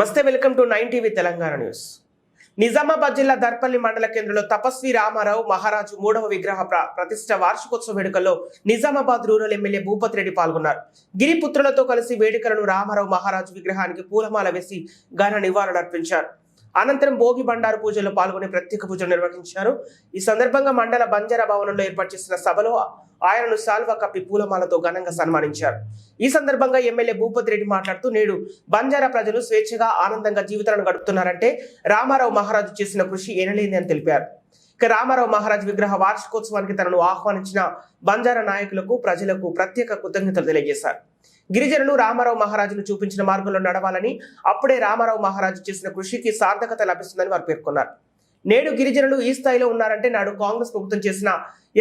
నమస్తే, welcome to 9 TV Telangana news. Nizamabad జిల్లా దర్పల్లి మండల కేంద్రంలో తపస్వి రామారావు మహారాజు 3వ విగ్రహ ప్రతిష్ట వార్షికోత్సవ వేడుకల్లో నిజామాబాద్ రూరల్ ఎమ్మెల్యే భూపతి రెడ్డి పాల్గొన్నారు. గిరిపుత్రులతో కలిసి వేడుకలను రామారావు మహారాజు విగ్రహానికి పూలమాల వేసి ఘన నివాళులర్పించారు. అనంతరం భోగి బండారు పూజల్లో పాల్గొని ప్రత్యేక పూజలు నిర్వహించారు. ఈ సందర్భంగా మండల బంజారా భవనంలో ఏర్పాటు చేసిన సభలో ఆయనను సాల్వా కప్పి పూలమాలతో ఘనంగా సన్మానించారు. ఈ సందర్భంగా ఎమ్మెల్యే భూపతి రెడ్డి మాట్లాడుతూ, నేడు బంజారా ప్రజలు స్వేచ్ఛగా ఆనందంగా జీవితాలను గడుపుతున్నారంటే రామారావు మహారాజు చేసిన కృషి ఎనలేని అని తెలిపారు. ఇక రామారావు మహారాజు విగ్రహ వార్షికోత్సవానికి తనను ఆహ్వానించిన బంజారా నాయకులకు, ప్రజలకు ప్రత్యేక కృతజ్ఞతలు తెలియజేశారు. గిరిజనులు రామారావు మహారాజును చూపించిన మార్గంలో నడవాలని, అప్పుడే రామారావు మహారాజు చేసిన కృషికి సార్థకత లభిస్తుందని వారు పేర్కొన్నారు. నేడు గిరిజనులు ఈ స్థాయిలో ఉన్నారంటే నాడు కాంగ్రెస్ ప్రభుత్వం చేసిన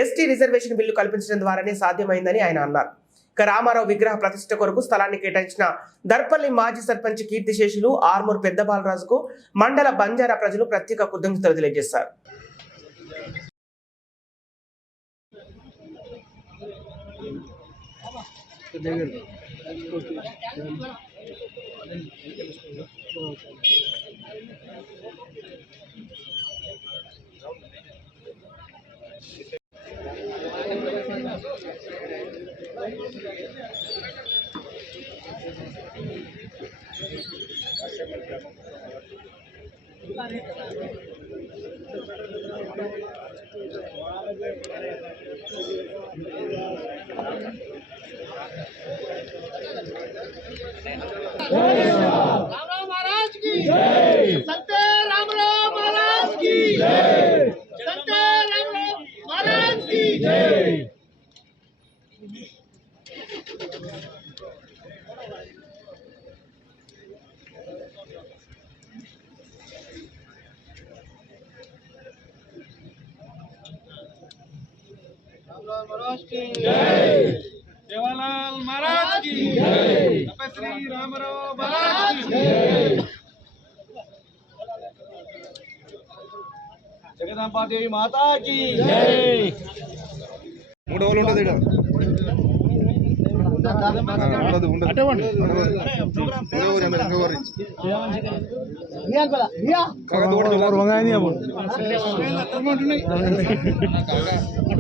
ఎస్టీ రిజర్వేషన్ బిల్లు కల్పించడం ద్వారానే సాధ్యమైందని ఆయన అన్నారు. ఇక రామారావు విగ్రహ ప్రతిష్ఠ కొరకు స్థలాన్ని కేటాయించిన దర్పల్లి మాజీ సర్పంచ్ కీర్తిశేషులు ఆర్మూర్ పెద్ద బాలరాజుకు మండల బంజారా ప్రజలు ప్రత్యేక కృతజ్ఞతలు తెలియజేశారు. रामराव महाराज की जय। संते रामराव महाराज की जय। संते रामराव महाराज की जय। रामराव महाराज की जय। सेवालाल महाराज की जय। तपस्वी रामराव महाराज की जय। जगदंबा देवी माता की जय। మూడు వాళ్ళు ఉండదు ఇక్కడ ఉండదు ఉండదు అటవండి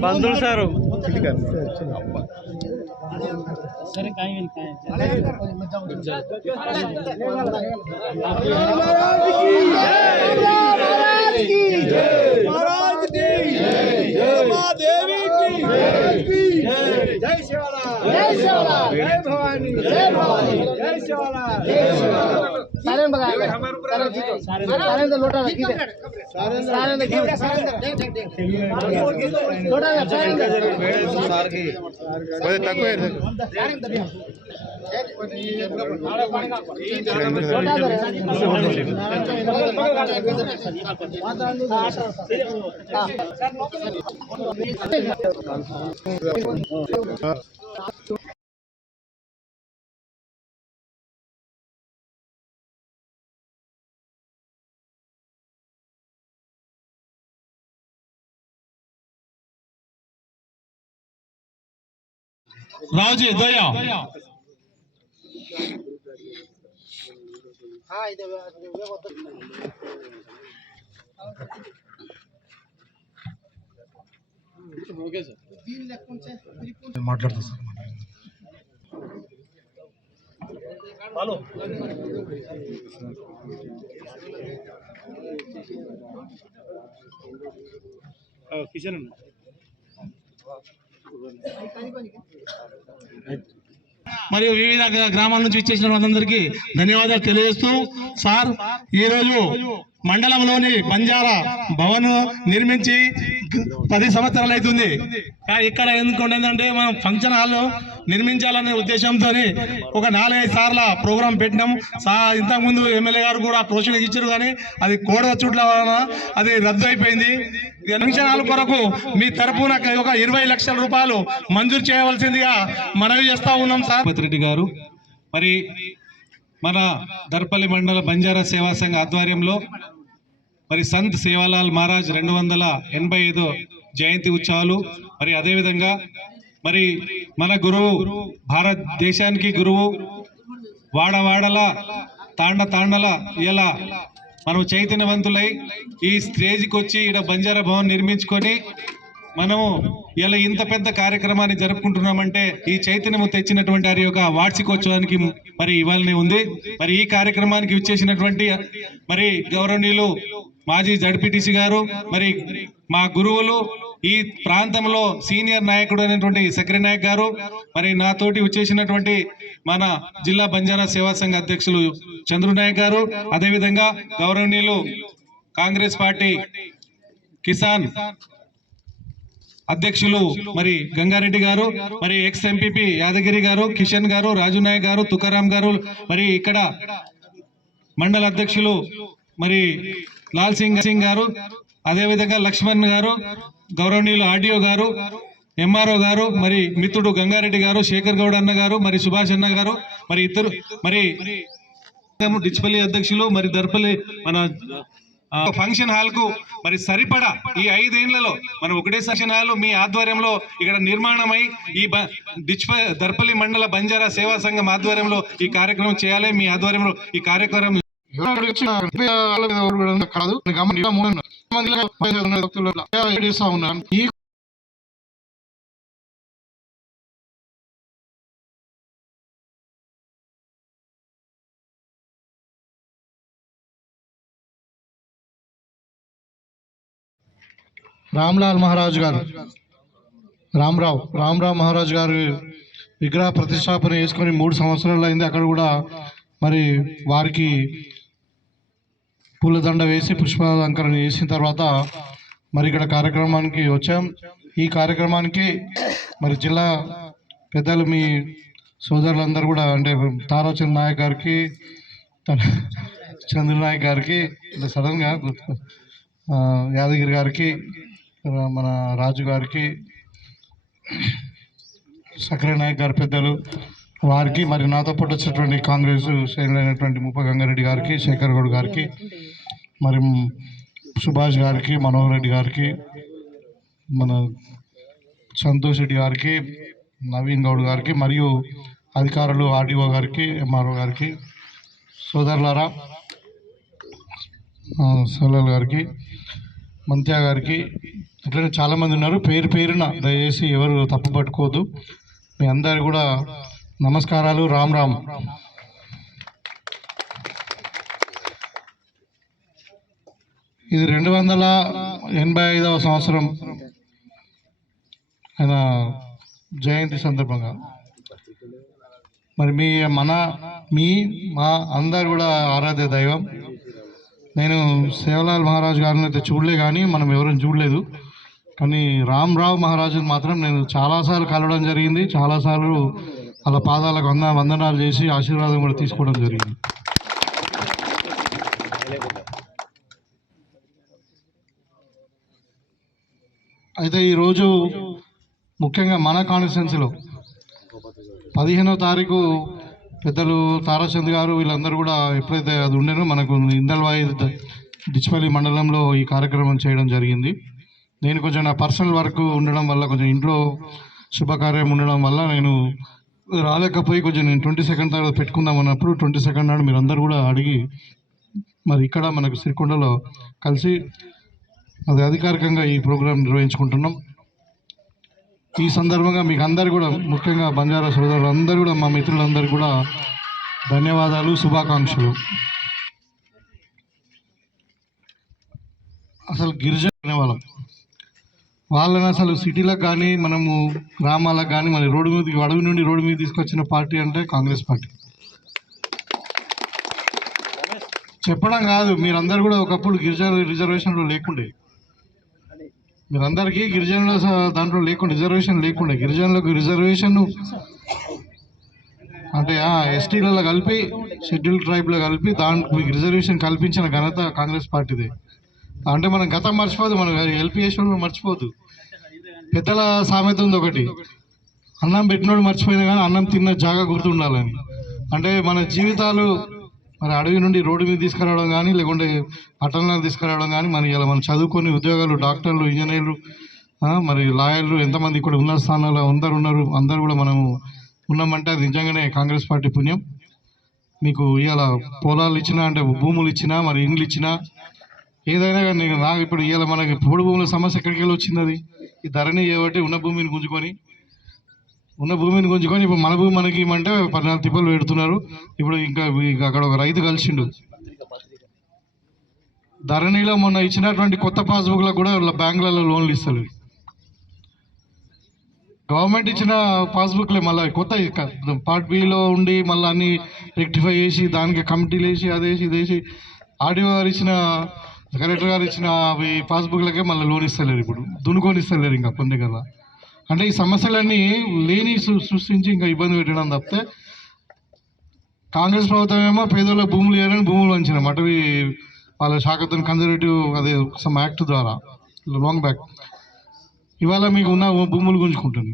బంధువులు సారు సరే महाराज की जय। मां देवी की जय। जय शिवलाल। जय शिवलाल। जय भवानी। जय भवानी। जय शिवलाल। जय शिवलाल। सारे बघा सारे तो लोटा रखी दे सारे ने घेऊ लोटा సార్ కి కొద్దిగా తక్కువే రాజు దయా మాట్లాడతా సార్ హలో కిషన్ మరియు వివిధ గ్రామాల నుంచి ఇచ్చేసిన వాళ్ళందరికీ ధన్యవాదాలు తెలియజేస్తూ, సార్ ఈరోజు మండలంలోని బంజారా భవన్ నిర్మించి 10 సంవత్సరాలు అవుతుంది. ఇక్కడ ఎందుకంటే మనం ఫంక్షన్ హాల్ నిర్మించాలనే ఉద్దేశంతో ఒక 4-5 సార్ల ప్రోగ్రాం పెట్టినాం. ఇంతకుముందు ఎమ్మెల్యే గారు కూడా ప్రోత్సాహం ఇచ్చారు, కానీ అది కోడ చుట్ల వలన అది రద్దు అయిపోయింది. ఫంక్షన్ హాల్ కొరకు మీ తరపున ఒక 20 లక్షల రూపాయలు మంజూరు చేయవలసిందిగా మనవి చేస్తా ఉన్నాం సార్. రెడ్డి గారు మరి మన దర్పల్లి మండల బంజారా సేవా సంఘ ఆధ్వర్యంలో మరి సంత్ సేవాలాల్ మహారాజ్ 285 జయంతి ఉత్సవాలు, మరి అదేవిధంగా మరి మన గురువు భారతదేశానికి గురువు వాడవాడల తాండల ఇలా మనం చైతన్యవంతులై ఈ స్టేజ్కి వచ్చి ఇక్కడ బంజారా భవన్ నిర్మించుకొని మనము ఇలా ఇంత పెద్ద కార్యక్రమాన్ని జరుపుకుంటున్నామంటే ఈ చైతన్యము తెచ్చినటువంటి వారి యొక్క వార్షికోత్సవానికి మరి ఇవాళనే ఉంది. మరి ఈ కార్యక్రమానికి విచ్చేసినటువంటి మరి గౌరవనీయులు మాజీ జడ్పీటీసీ గారు, మరి మా గురువులు, ఈ ప్రాంతంలో సీనియర్ నాయకుడు అయినటువంటి సక్రి నాయక్ గారు, మరి నాతోటి వచ్చేసినటువంటి మన జిల్లా బంజారా సేవా సంఘ అధ్యక్షులు చంద్రు నాయక్ గారు, అదేవిధంగా గౌరవనీయులు కాంగ్రెస్ పార్టీ కిసాన్ అధ్యక్షులు మరి గంగారెడ్డి గారు, మరి ఎక్స్ ఎంపీపీ యాదగిరి గారు, కిషన్ గారు, రాజు నాయక్ గారు, తుకారాం గారు, మరి ఇక్కడ మండల అధ్యక్షులు మరి లాల్ సింగ్ గారు, అదేవిధంగా లక్ష్మణ్ గారు, గౌరవనీయులు ఆర్డీఓ గారు, ఎంఆర్ఓ గారు, మరి మిత్రుడు గంగారెడ్డి గారు, శేఖర్ గౌడ్ అన్న గారు, మరి సుభాష్ అన్న గారు, మరి ఇద్దరు మరి డిచ్పల్లి అధ్యక్షులు, మరి దర్పల్లి మన ఫంక్షన్ హాల్ కు మరి సరిపడా ఈ 5 ఏళ్లలో మనం ఒకటే ఫంక్షన్ హాల్ మీ ఆధ్వర్యంలో ఇక్కడ నిర్మాణమై ఈ దర్పల్లి మండల బంజారా సేవా సంఘం ఆధ్వర్యంలో ఈ కార్యక్రమం చేయాలి. మీ ఆధ్వర్యంలో ఈ కార్యక్రమం కాదు రామ్లాల్ మహారాజ్ గారు, రామరావు మహారాజ్ గారు విగ్రహ ప్రతిష్టాపన చేసుకొని 3 సంవత్సరాలు అయింది. అక్కడ కూడా మరి వారికి పూలదండ వేసి పుష్పాలంకరణ చేసిన తర్వాత మరి ఇక్కడ కార్యక్రమానికి వచ్చాం. ఈ కార్యక్రమానికి మరి జిల్లా పెద్దలు మీ సోదరులందరూ కూడా అంటే తారాచంద్ర నాయక్ గారికి, చంద్ర నాయక్ గారికి, సడన్గా యాదగిరి గారికి, మన రాజు గారికి, సక్రే నాయక్ గారి పెద్దలు వారికి, మరి నాతో పాటు వచ్చినటువంటి కాంగ్రెస్ శ్రేణులైనటువంటి ముప్ప గంగారెడ్డి గారికి, శేఖర్ గౌడ్ గారికి, మరి సుభాష్ గారికి, మనోహర్ రెడ్డి గారికి, మన సంతోష్ రెడ్డి గారికి, నవీన్ గౌడ్ గారికి, మరియు అధికారులు ఆర్డీఓ గారికి, ఎంఆర్ఓ గారికి, సోదరులారా సోలల్ గారికి, మంత్యా గారికి, ఇట్లనే చాలామంది ఉన్నారు. పేరున దయచేసి ఎవరు తప్పు పట్టుకోవద్దు. మీ అందరు కూడా నమస్కారాలు. రామ్. ఇది 285వ సంవత్సరం ఆయన జయంతి సందర్భంగా మరి మా అందరు కూడా ఆరాధ్య దైవం. నేను సేవలాల్ మహారాజ్ గారిని అయితే చూడలే, కానీ మనం ఎవరైనా చూడలేదు. కానీ రామరావు మహారాజుని మాత్రం నేను చాలాసార్లు కలవడం జరిగింది. చాలాసార్లు వాళ్ళ పాదాలకు వందనాలు చేసి ఆశీర్వాదం కూడా తీసుకోవడం జరిగింది. అయితే ఈరోజు ముఖ్యంగా మన కాన్స్టిట్యున్సీలో 15వ తారీఖు పెద్దలు తారాచంద్ గారు వీళ్ళందరూ కూడా ఎప్పుడైతే అది ఉండేనో మనకు ఇందల్వాయి డిచ్పల్లి మండలంలో ఈ కార్యక్రమం చేయడం జరిగింది. నేను కొంచెం నా పర్సనల్ వర్క్ ఉండడం వల్ల, కొంచెం ఇంట్లో శుభకార్యం ఉండడం వల్ల నేను రాలేకపోయి, కొంచెం నేను 22nd తర్వాత పెట్టుకుందాం అన్నప్పుడు 22nd నాడు మీరు అందరూ కూడా అడిగి మరి ఇక్కడ మనకు సిరికొండలో కలిసి అది అధికారికంగా ఈ ప్రోగ్రాం నిర్వహించుకుంటున్నాం. ఈ సందర్భంగా మీకు అందరు కూడా, ముఖ్యంగా బంజారా సోదరులు అందరూ కూడా, మా మిత్రులందరూ కూడా ధన్యవాదాలు, శుభాకాంక్షలు. అసలు గిరిజన అనేవాళ్ళం వాళ్ళని అసలు సిటీలకు కానీ మనము గ్రామాలకు కానీ మన అడవి నుండి రోడ్డు మీద తీసుకొచ్చిన పార్టీ అంటే కాంగ్రెస్ పార్టీ. చెప్పడం కాదు, మీరందరూ కూడా ఒకప్పుడు గిరిజన రిజర్వేషన్లో లేకుండే, మీరందరికీ గిరిజనుల దాంట్లో లేకుండా రిజర్వేషన్ లేకుండే. గిరిజనులకు రిజర్వేషన్ అంటే ఎస్టీలలో కలిపి, షెడ్యూల్ ట్రైబ్లో కలిపి దానికి మీకు రిజర్వేషన్ కల్పించిన ఘనత కాంగ్రెస్ పార్టీదే. అంటే మనం గతం మర్చిపోదు, మనం ఎల్పిఎస్లో మర్చిపోదు. పెద్దల సామెత ఉంది ఒకటి, అన్నం పెట్టినోడు మర్చిపోయినా కానీ అన్నం తిన్న జాగా గుర్తుండాలని. అంటే మన జీవితాలు మరి అడవి నుండి రోడ్డు మీద తీసుకురావడం కానీ, లేకుంటే పట్టణాలకు తీసుకురావడం కానీ, మనం చదువుకొని ఉద్యోగాలు, డాక్టర్లు, ఇంజనీర్లు, మరి లాయర్లు ఎంతమంది ఇక్కడ ఉన్న స్థానాల్లో అందరు ఉన్నారు. అందరూ కూడా మనము ఉన్నామంటే అది నిజంగానే కాంగ్రెస్ పార్టీ పుణ్యం. మీకు ఇవాళ పొలాలు ఇచ్చినా అంటే భూములు ఇచ్చినా మరి ఇండ్లు ఇచ్చినా ఏదైనా కానీ నాకు ఇప్పుడు ఇవాళ మనకి పొడి భూముల సమస్య ఎక్కడికి వెళ్ళి వచ్చింది? అది ఈ ధరణి చేయబట్టి ఉన్న భూమిని గుంజుకొని ఇప్పుడు మన భూమి మనకి ఇవ్వమంటే 14 తిప్పలు పెడుతున్నారు. ఇప్పుడు ఇంకా అక్కడ ఒక రైతు కలిసిండు. ధరణిలో మొన్న ఇచ్చినటువంటి కొత్త పాస్బుక్లకు కూడా బ్యాంకులలో లోన్లు ఇస్తారు. గవర్నమెంట్ ఇచ్చిన పాస్బుక్లే మళ్ళీ కొత్త పార్ట్ బిలో ఉండి మళ్ళీ అన్ని రెక్టిఫై చేసి దానికి కమిటీలు వేసి అదేసి ఇదేసి ఆర్డీఓ గారు ఇచ్చిన కలెక్టర్ గారు ఇచ్చిన అవి పాస్బుక్లకే మళ్ళీ లోన్ ఇస్తలేరు. ఇప్పుడు దున్నుకొని ఇస్తలేరు ఇంకా కొన్ని కదా. అంటే ఈ సమస్యలన్నీ లేని సృష్టించి ఇంకా ఇబ్బంది పెట్టడం తప్పితే కాంగ్రెస్ ప్రభుత్వం ఏమో పేదోళ్ళ భూములు ఇవ్వాలని భూములు వంచిన అటవీ వాళ్ళ శాఖతో కన్జర్వేటివ్ అదే సమ్ యాక్ట్ ద్వారా లాంగ్ బ్యాక్ ఇవాళ మీకు ఉన్న భూములు గుంజుకుంటుంది.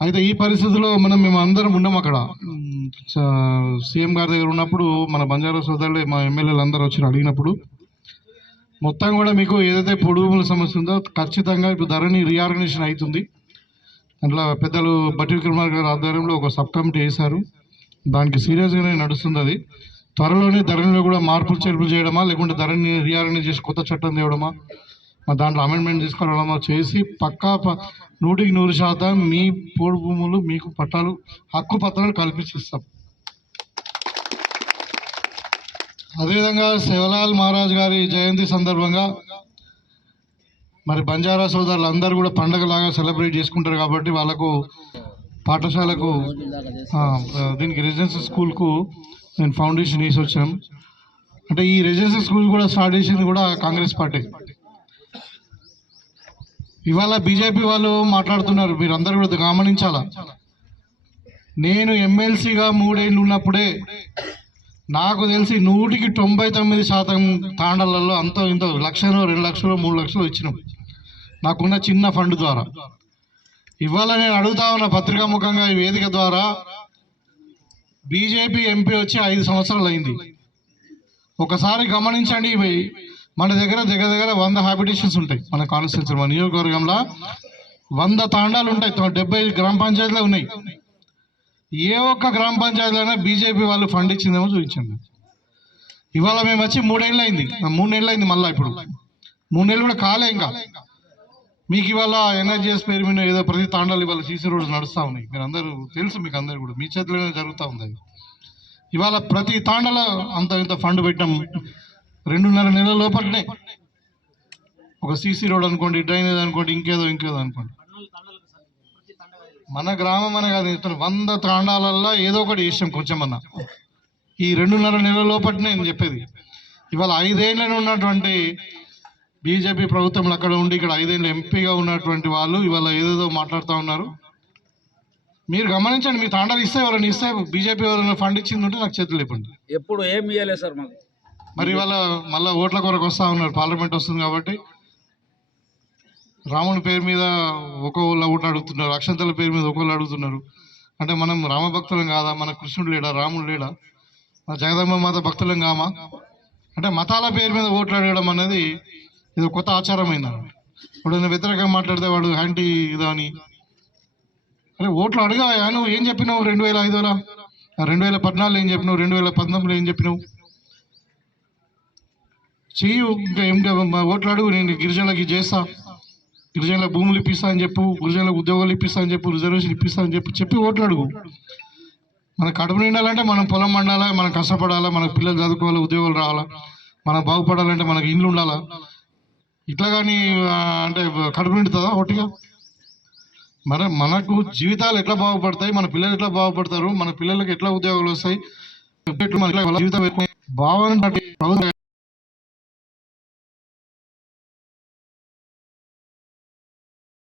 అయితే ఈ పరిస్థితిలో మేము అందరం ఉన్నాం అక్కడ. సీఎం గారి దగ్గర ఉన్నప్పుడు మన బంజారా సోదరులు మా ఎమ్మెల్యేలు అందరూ వచ్చి అడిగినప్పుడు మొత్తం కూడా మీకు ఏదైతే పొడుగుల సమస్య ఉందో ఖచ్చితంగా ఇప్పుడు ధరణి రీఆర్గనైజేషన్ అవుతుంది. అట్లా పెద్దలు బట్టి విక్రమార్ గారి ఆధ్వర్యంలో ఒక సబ్ కమిటీ వేశారు. దానికి సీరియస్గానే నడుస్తుంది. అది త్వరలోనే ధరణిలో కూడా మార్పులు చేర్పులు చేయడమా లేకుంటే ధరణి రీఆర్గనైజ్ చేసి కొత్త చట్టం తేవడమా దాంట్లో అమెండ్మెంట్ తీసుకురావడమా చేసి పక్కా 100% మీ పోడు భూములు మీకు పట్టాలు హక్కు పత్రాలు కల్పించిస్తాం. అదేవిధంగా శివలాల్ మహారాజ్ గారి జయంతి సందర్భంగా మరి బంజారా సోదరులు అందరూ కూడా పండగలాగా సెలబ్రేట్ చేసుకుంటారు కాబట్టి వాళ్ళకు పాఠశాలకు దీనికి రెసిడెన్షియల్ స్కూల్కు నేను ఫౌండేషన్ వేసి వచ్చాం. అంటే ఈ రెసిడెన్షియల్ స్కూల్ కూడా స్టార్ట్ చేసింది కూడా కాంగ్రెస్ పార్టీ. ఇవాళ బీజేపీ వాళ్ళు మాట్లాడుతున్నారు, మీరు అందరూ కూడా గమనించాలా. నేను ఎమ్మెల్సీగా 3 ఏళ్ళు ఉన్నప్పుడే నాకు తెలిసి 99% తాండాలలో అంతో ఇంతో 1 లక్షలో 2 లక్షలు 3 లక్షలు ఇచ్చినాం నాకున్న చిన్న ఫండ్ ద్వారా. ఇవాళ నేను అడుగుతా ఉన్న పత్రికాముఖంగా ఈ వేదిక ద్వారా బీజేపీ ఎంపీ వచ్చి 5 సంవత్సరాలు అయింది. ఒకసారి గమనించండి, మన దగ్గర 100 హ్యాబిటేషన్స్ ఉంటాయి. మన కాన్స్టిట్యూన్సీ మన నియోజకవర్గంలో 100 తాండాలు ఉంటాయి, 70 గ్రామ పంచాయతీలు ఉన్నాయి. ఏ ఒక్క గ్రామ పంచాయతీలైనా బీజేపీ వాళ్ళు ఫండ్ ఇచ్చిందేమో చూపించండి. ఇవాళ మేము వచ్చి 3 ఏళ్ళు అయింది, 3 నెలలు అయింది. మళ్ళీ ఇప్పుడు 3 నెలలు కూడా కాలే. ఇంకా మీకు ఇవాళ ఎన్ఆర్జీఎస్ పేరు మీద ఏదో ప్రతి తాండాలు ఇవాళ సీసీ రోడ్లు నడుస్తూ ఉన్నాయి. మీరు అందరూ తెలుసు, మీకు అందరు కూడా మీ చేతిలోనే జరుగుతూ ఉంది. ఇవాళ ప్రతి తాండాలో ఇంత ఫండ్ పెట్టాం. 2.5 నెలల లోపలనే ఒక సీసీ రోడ్ అనుకోండి, డ్రైనేజ్ అనుకోండి, ఇంకేదో అనుకోండి. మన గ్రామం అనే కాదు, 100 తాండాలల్లో ఏదో ఒకటి చేసాం కొంచెమన్నా. ఈ 2.5 నెలల లోపలనే నేను చెప్పేది. ఇవాళ 5 ఏళ్ళనే ఉన్నటువంటి బీజేపీ ప్రభుత్వంలో అక్కడ ఉండి ఇక్కడ 5 ఏళ్ళు ఎంపీగా ఉన్నటువంటి వాళ్ళు ఇవాళ ఏదేదో మాట్లాడుతూ ఉన్నారు. మీరు గమనించండి, మీ తాండాలు ఇస్తే ఎవరైనా ఇస్తే బీజేపీ ఎవరైనా ఫండ్ ఇచ్చింది ఉంటే నాకు చేతులు లేపండి. ఎప్పుడు ఏమి ఇవ్వలేదు సార్ మాకు. మరి ఇవాళ మళ్ళీ ఓట్ల కొరకు వస్తూ ఉన్నారు, పార్లమెంట్ వస్తుంది కాబట్టి. రాముని పేరు మీద ఒక్కొక్కళ్ళు ఓట్లు అడుగుతున్నారు, అక్షంతల పేరు మీద ఒక్కొక్కళ్ళు అడుగుతున్నారు. అంటే మనం రామభక్తులం కాదా? మన కృష్ణుడు లేడా? రాముడు లేడా? మన జగదమ్మ మాత భక్తులం కామా? అంటే మతాల పేరు మీద ఓట్లు అడగడం అనేది ఇది కొత్త ఆచారం అయిందండి. ఇప్పుడు వ్యతిరేకంగా మాట్లాడితే వాడు యాంటీ ఇదా అని. అరే ఓట్లు అడగా, నువ్వు ఏం చెప్పినావు 2005లో, 2014 ఏం చెప్పినావు, 2019లో ఏం చెప్పినావు? చెయ్యు. ఇంకా ఓట్లు అడుగు, నేను గిరిజనులకి చేస్తా, గిరిజనుల భూములు ఇప్పిస్తా అని చెప్పు, గిరిజనులకు ఉద్యోగాలు ఇప్పిస్తా అని చెప్పు, రిజర్వేషన్ ఇప్పిస్తా అని చెప్పి ఓట్లు అడుగు. మన కడుపు నిండాలంటే మనం పొలం పండాలా, మనం కష్టపడాలా, మనకు పిల్లలు చదువుకోవాలి, ఉద్యోగాలు రావాలా, మనం బాగుపడాలంటే మనకు ఇండ్లు ఉండాలా. ఇట్లా కానీ అంటే కడుపు నిండుతుందా ఒట్టిగా? మనకు జీవితాలు ఎట్లా బాగుపడతాయి, మన పిల్లలు ఎట్లా బాగుపడతారు, మన పిల్లలకి ఎట్లా ఉద్యోగాలు వస్తాయి, మన జీవితం భావన